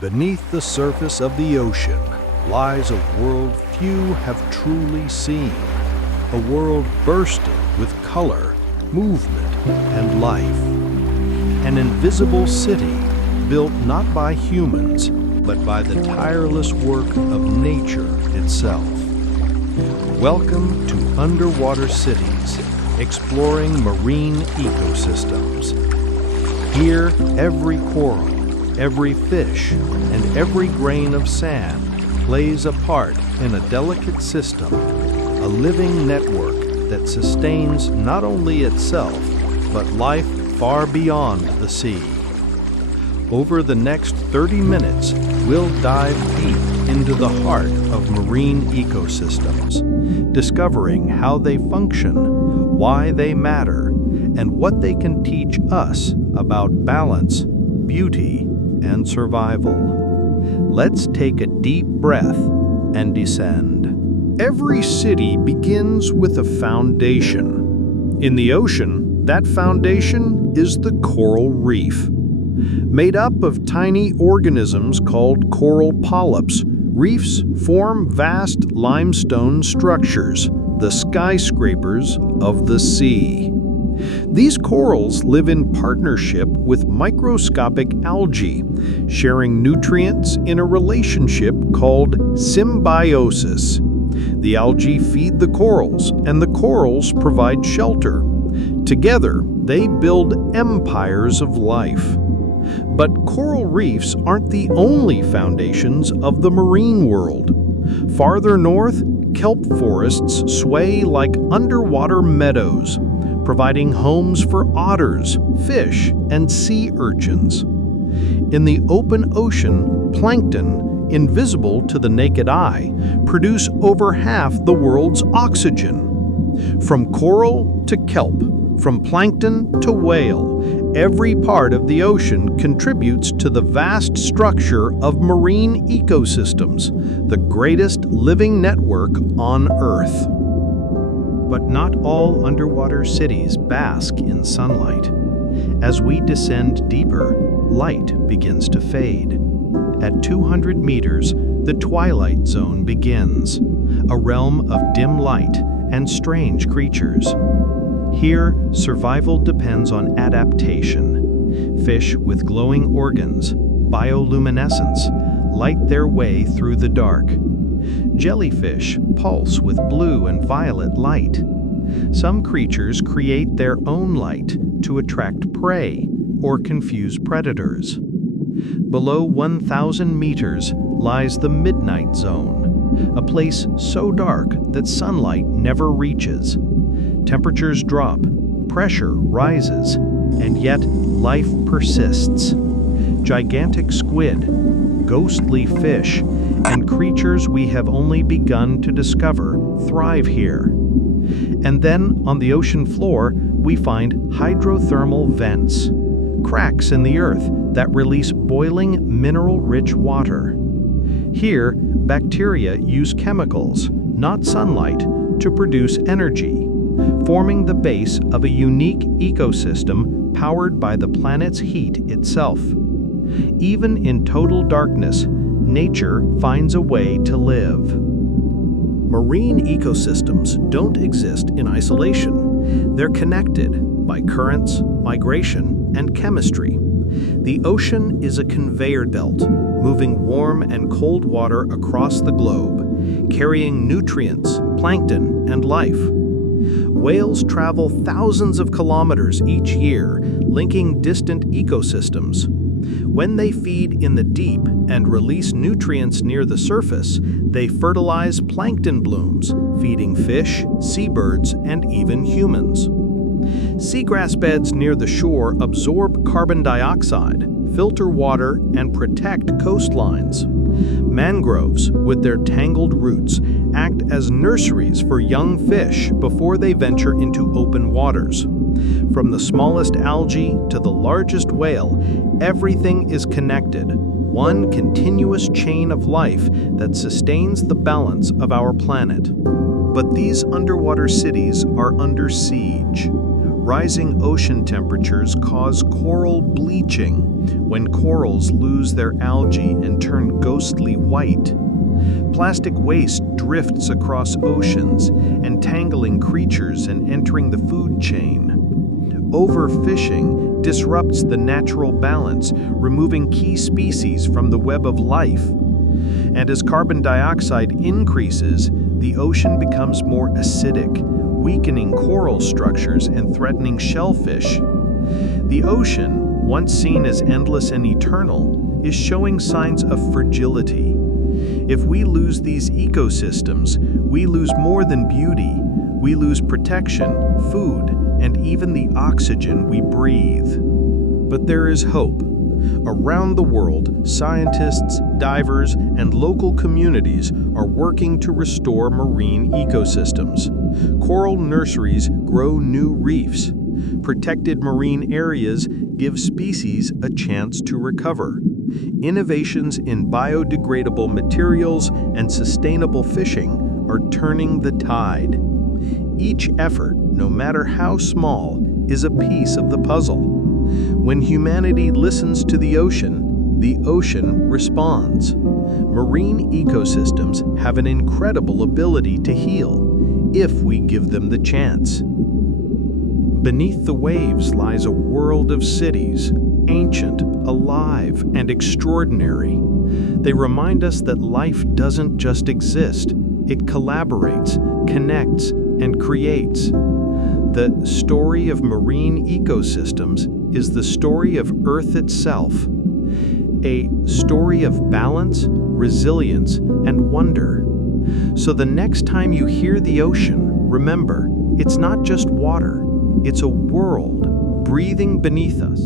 Beneath the surface of the ocean lies a world few have truly seen, a world bursting with color, movement, and life. An invisible city built not by humans, but by the tireless work of nature itself. Welcome to Underwater Cities, exploring marine ecosystems. Here, every coral, every fish, and every grain of sand plays a part in a delicate system, a living network that sustains not only itself, but life far beyond the sea. Over the next 30 minutes, we'll dive deep into the heart of marine ecosystems, discovering how they function, why they matter, and what they can teach us about balance, beauty, and survival. Let's take a deep breath and descend. Every city begins with a foundation. In the ocean, that foundation is the coral reef. Made up of tiny organisms called coral polyps, reefs form vast limestone structures, the skyscrapers of the sea. These corals live in partnership with microscopic algae, sharing nutrients in a relationship called symbiosis. The algae feed the corals, and the corals provide shelter. Together, they build empires of life. But coral reefs aren't the only foundations of the marine world. Farther north, kelp forests sway like underwater meadows, providing homes for otters, fish, and sea urchins. In the open ocean, plankton, invisible to the naked eye, produce over half the world's oxygen. From coral to kelp, from plankton to whale, every part of the ocean contributes to the vast structure of marine ecosystems, the greatest living network on Earth. But not all underwater cities bask in sunlight. As we descend deeper, light begins to fade. At 200 meters, the twilight zone begins, a realm of dim light and strange creatures. Here, survival depends on adaptation. Fish with glowing organs, bioluminescence, light their way through the dark. Jellyfish pulse with blue and violet light. Some creatures create their own light to attract prey or confuse predators. Below 1,000 meters lies the midnight zone, a place so dark that sunlight never reaches. Temperatures drop, pressure rises, and yet life persists. Gigantic squid, ghostly fish, and creatures we have only begun to discover thrive here. And then, on the ocean floor, we find hydrothermal vents, cracks in the earth that release boiling, mineral-rich water. Here, bacteria use chemicals, not sunlight, to produce energy, forming the base of a unique ecosystem powered by the planet's heat itself. Even in total darkness, nature finds a way to live. Marine ecosystems don't exist in isolation. They're connected by currents, migration, and chemistry. The ocean is a conveyor belt, moving warm and cold water across the globe, carrying nutrients, plankton, and life. Whales travel thousands of kilometers each year, linking distant ecosystems. When they feed in the deep and release nutrients near the surface, they fertilize plankton blooms, feeding fish, seabirds, and even humans. Seagrass beds near the shore absorb carbon dioxide, filter water, and protect coastlines. Mangroves, with their tangled roots, act as nurseries for young fish before they venture into open waters. From the smallest algae to the largest whale, everything is connected, one continuous chain of life that sustains the balance of our planet. But these underwater cities are under siege. Rising ocean temperatures cause coral bleaching, when corals lose their algae and turn ghostly white. Plastic waste drifts across oceans, entangling creatures and entering the food chain. Overfishing disrupts the natural balance, removing key species from the web of life. And as carbon dioxide increases, the ocean becomes more acidic, weakening coral structures and threatening shellfish. The ocean, once seen as endless and eternal, is showing signs of fragility. If we lose these ecosystems, we lose more than beauty. We lose protection, food, and even the oxygen we breathe. But there is hope. Around the world, scientists, divers, and local communities are working to restore marine ecosystems. Coral nurseries grow new reefs. Protected marine areas give species a chance to recover. Innovations in biodegradable materials and sustainable fishing are turning the tide. Each effort, no matter how small, is a piece of the puzzle. When humanity listens to the ocean responds. Marine ecosystems have an incredible ability to heal, if we give them the chance. Beneath the waves lies a world of cities, ancient, alive, and extraordinary. They remind us that life doesn't just exist, it collaborates, connects, and creates. The story of marine ecosystems is the story of Earth itself, a story of balance, resilience, and wonder. So the next time you hear the ocean, remember, it's not just water, it's a world breathing beneath us.